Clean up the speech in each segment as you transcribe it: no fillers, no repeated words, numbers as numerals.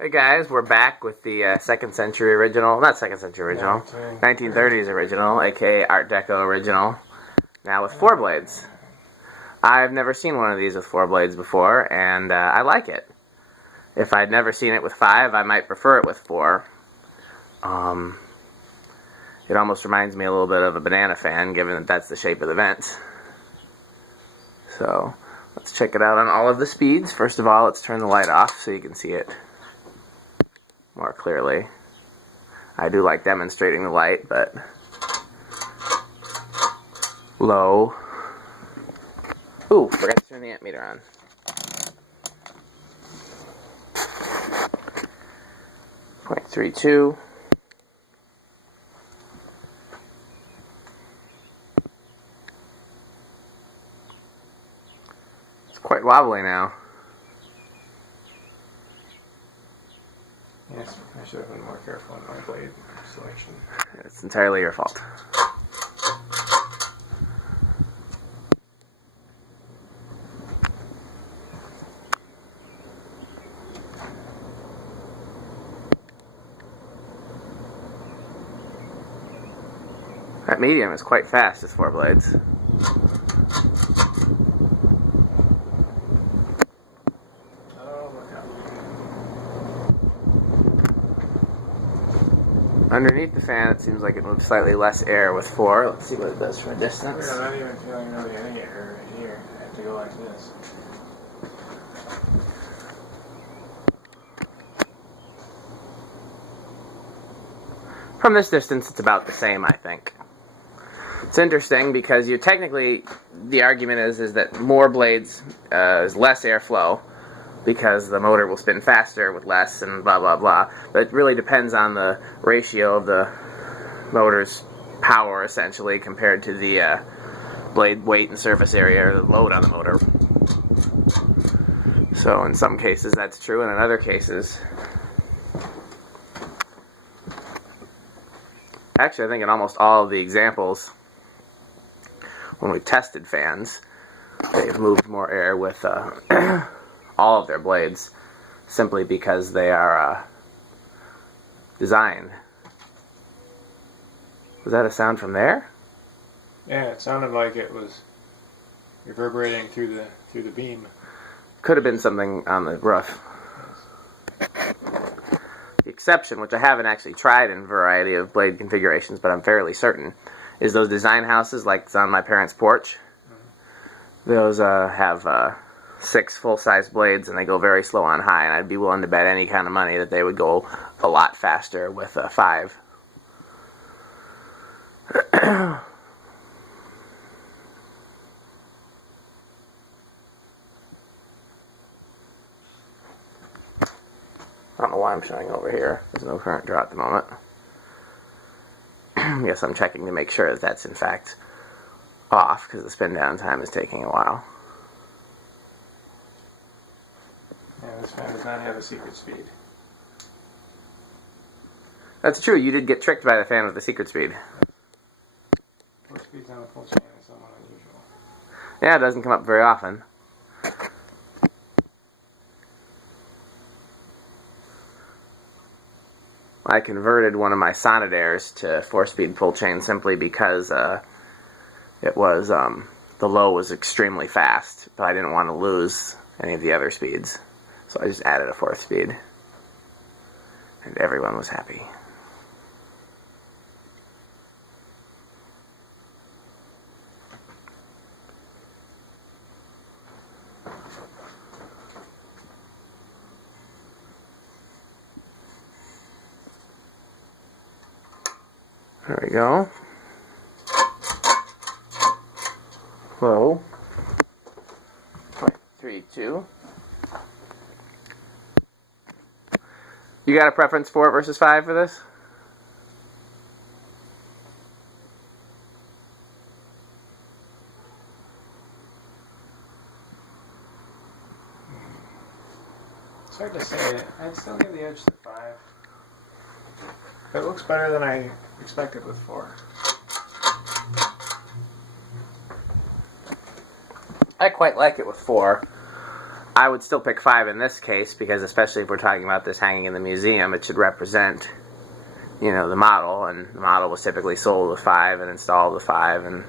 Hey guys, we're back with the second century original, not second century original, 1930s original, aka Art Deco original, now with 4 blades. I've never seen one of these with 4 blades before, and I like it. If I'd never seen it with 5, I might prefer it with 4. It almost reminds me a little bit of a banana fan, given that that's the shape of the vents. So, let's check it out on all of the speeds. First of all, let's turn the light off so you can see it more clearly. I do like demonstrating the light, but low. Ooh, forgot to turn the amp meter on. .32. It's quite wobbly now. Yes, I should have been more careful in my blade selection. It's entirely your fault. That medium is quite fast with 4 blades. Underneath the fan, it seems like it moves slightly less air with 4. Let's see what it does from a distance. I'm not even feeling really any air right here. I have to go like this. From this distance, it's about the same, I think. It's interesting because you're technically, the argument is that more blades is less airflow, because the motor will spin faster with less and blah blah blah. But it really depends on the ratio of the motor's power, essentially, compared to the blade weight and surface area, or the load on the motor. So in some cases that's true, and in other cases, actually I think in almost all of the examples when we've tested fans, they've moved more air with all of their blades, simply because they are designed. Was that a sound from there? Yeah, it sounded like it was reverberating through the beam. Could have been something on the roof. The exception, which I haven't actually tried in a variety of blade configurations, but I'm fairly certain, is those design houses like it's on my parents' porch. Those have 6 full-size blades, and they go very slow on high, and I'd be willing to bet any kind of money that they would go a lot faster with 5. I don't know why I'm showing over here. There's no current draw at the moment. Yes, I'm checking to make sure that that's in fact off, because the spin down time is taking a while. Yeah, this fan does not have a secret speed. That's true, you did get tricked by the fan with the secret speed. 4 speeds on a full chain is somewhat unusual. Yeah, it doesn't come up very often. I converted one of my Sonadaires to 4-speed full chain simply because it was the low was extremely fast, but I didn't want to lose any of the other speeds. So I just added a 4th speed, and everyone was happy. There we go. Low. 0.32. You got a preference 4 versus 5 for this? It's hard to say. I'd still give the edge to 5. It looks better than I expected with 4. I quite like it with 4. I would still pick 5 in this case, because especially if we're talking about this hanging in the museum, it should represent, you know, the model, and the model was typically sold with 5 and installed with 5, and,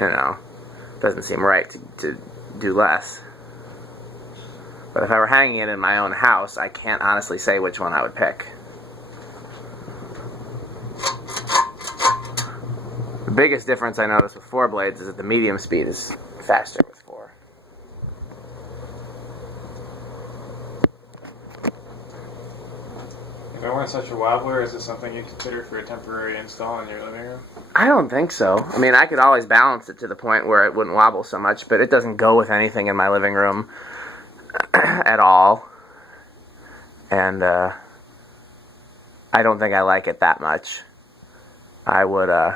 you know, it doesn't seem right to do less. But if I were hanging it in my own house, I can't honestly say which one I would pick. The biggest difference I noticed with 4 blades is that the medium speed is faster with 4. If I want such a wobbler, is it something you consider for a temporary install in your living room? I don't think so. I mean, I could always balance it to the point where it wouldn't wobble so much, but it doesn't go with anything in my living room at all. And I don't think I like it that much. I would, I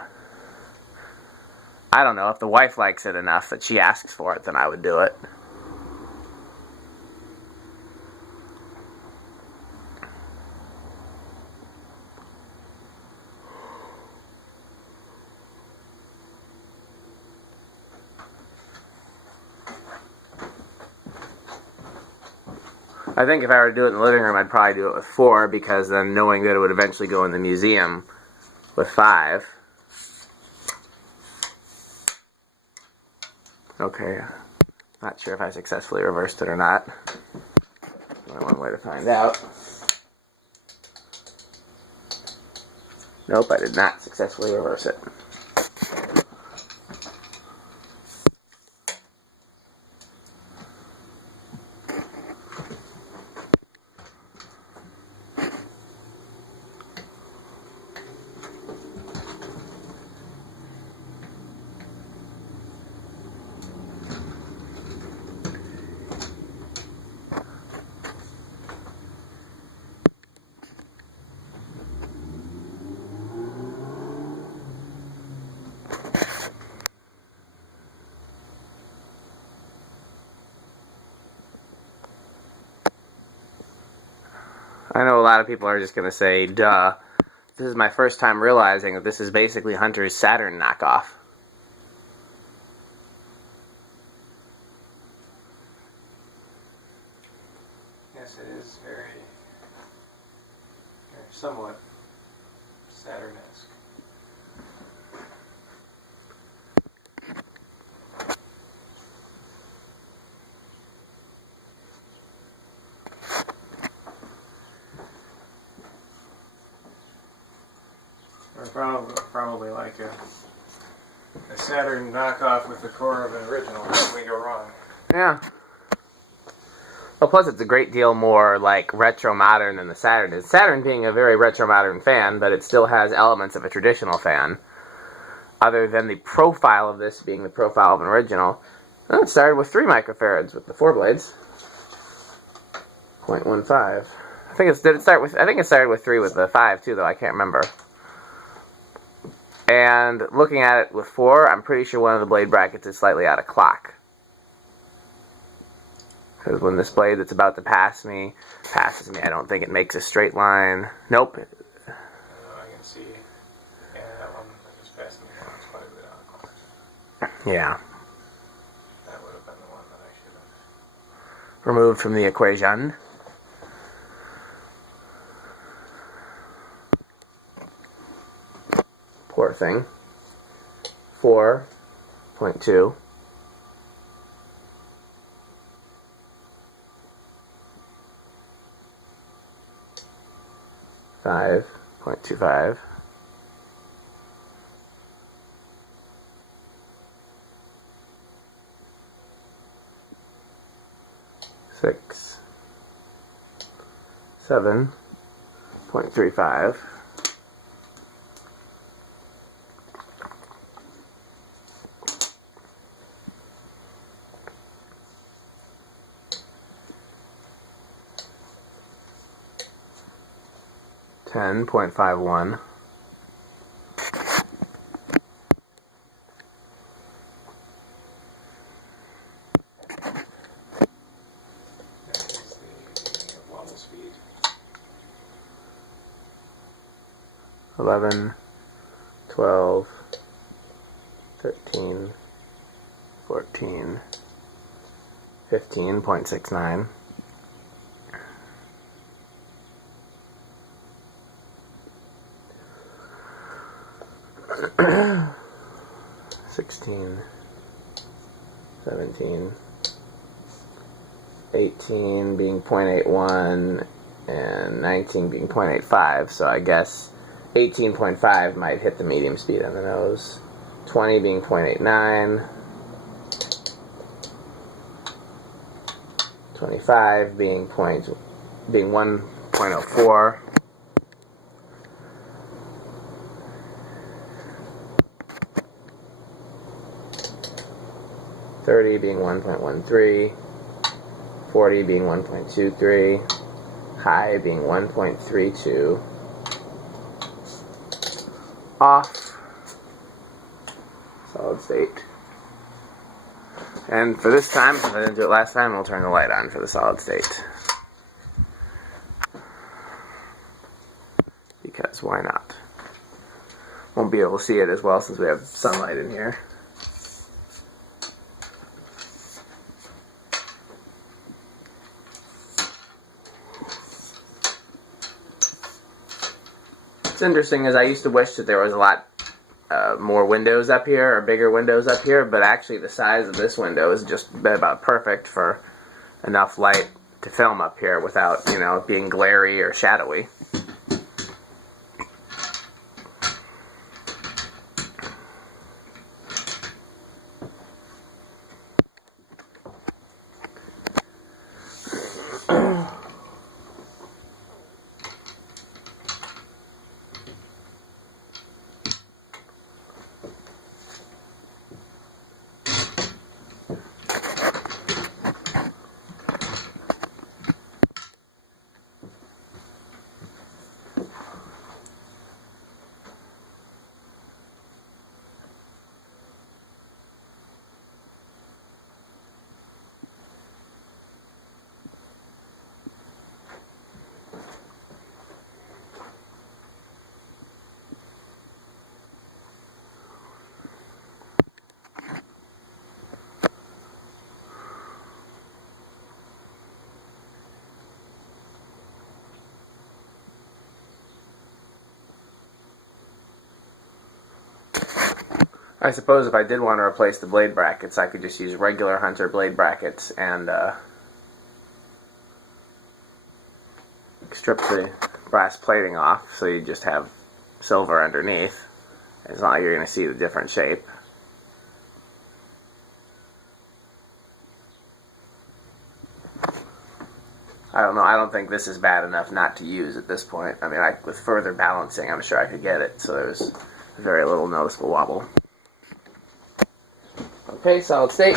don't know, if the wife likes it enough that she asks for it, then I would do it. I think if I were to do it in the living room, I'd probably do it with 4, because then knowing that it would eventually go in the museum with 5. Okay, not sure if I successfully reversed it or not. Only one way to find out. Nope, I did not successfully reverse it. I know a lot of people are just going to say, duh. This is my first time realizing that this is basically Hunter's Saturn knockoff. Yes, it is very somewhat Saturn-esque. Or probably like a Saturn knockoff with the core of an original. How can we go wrong? Yeah. Well, plus it's a great deal more like retro-modern than the Saturn is. Saturn being a very retro-modern fan, but it still has elements of a traditional fan. Other than the profile of this being the profile of an original. Well, it started with 3 microfarads with the 4 blades. 0.15. I think it started with 3 with the 5 too, though I can't remember. And looking at it with 4, I'm pretty sure one of the blade brackets is slightly out of clock. Because when this blade that's about to passes me, I don't think it makes a straight line. Nope. I can see. Yeah, that one that just passed me is quite a bit out of clock. Yeah. That would have been the one that I should have Removed from the equation. Poor thing. 4.2. 5.25. 6. 7.35. 10.51. wobble speed. 11, 12, 13, 14, 15.69. (16, 17, 18 being 0.81, and 19 being 0.85, so I guess 18.5 might hit the medium speed on the nose. 20 being 0.89, 25 being 1.04, 30 being 1.13, 40 being 1.23, high being 1.32, off, solid state. And for this time, since I didn't do it last time, we'll turn the light on for the solid state. Because why not? Won't be able to see it as well since we have sunlight in here. What's interesting is I used to wish that there was a lot more windows up here, or bigger windows up here, but actually the size of this window is just about perfect for enough light to film up here without, you know, being glary or shadowy. I suppose if I did want to replace the blade brackets, I could just use regular Hunter blade brackets and strip the brass plating off, so you just have silver underneath. It's not like you're going to see the different shape. I don't know, I don't think this is bad enough not to use at this point. I mean, with further balancing, I'm sure I could get it, so there's very little noticeable wobble. Okay, solid state.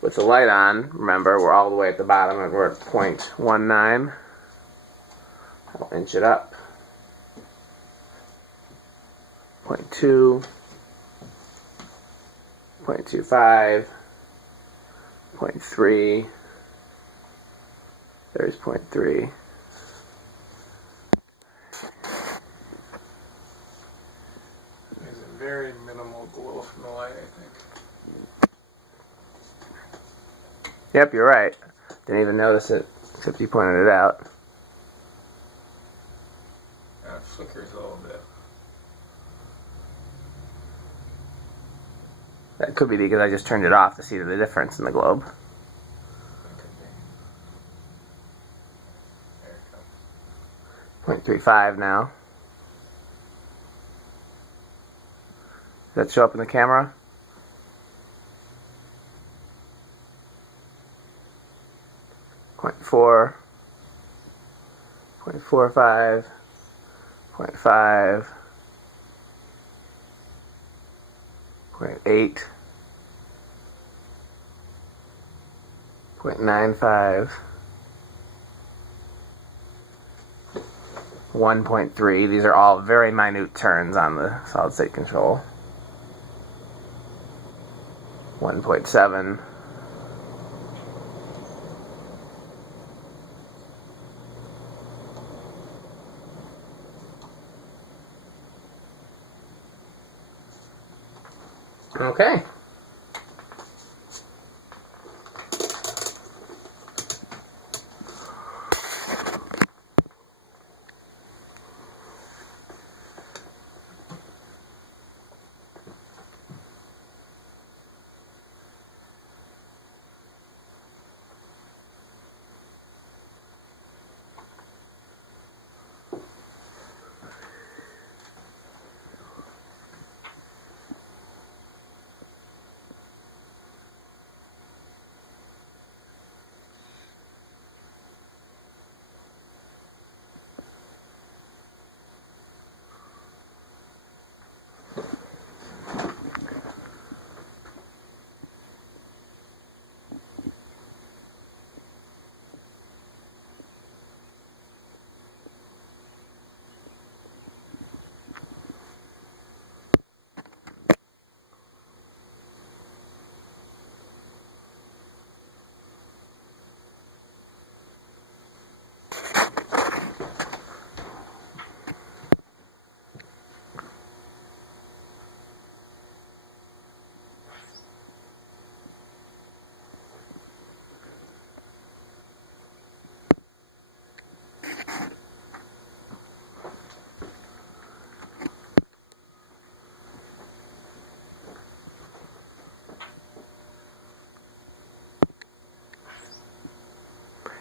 With the light on, remember, we're all the way at the bottom and we're at 0.19. I'll inch it up. 0.2, 0.25, 0.3. There's 0.3. There's a very minimal glow from the light, I think. Yep, you're right. Didn't even notice it, except you pointed it out. It flickers a little bit. That could be because I just turned it off to see the difference in the globe. That could be. There it comes. 0.35 now. Does that show up in the camera? Point 4, 0.45, 0.5, 0.8, 0.95, 1.3. These are all very minute turns on the solid state control. 1.7. Okay.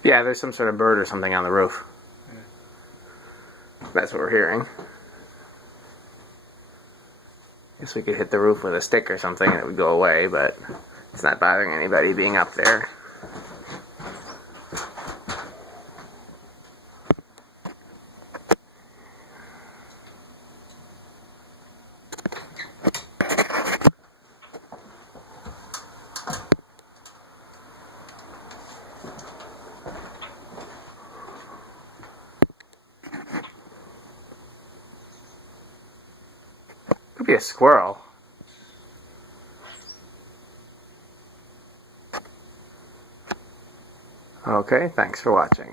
Yeah, there's some sort of bird or something on the roof. That's what we're hearing. Guess we could hit the roof with a stick or something and it would go away, but it's not bothering anybody being up there. Could be a squirrel. Okay, thanks for watching.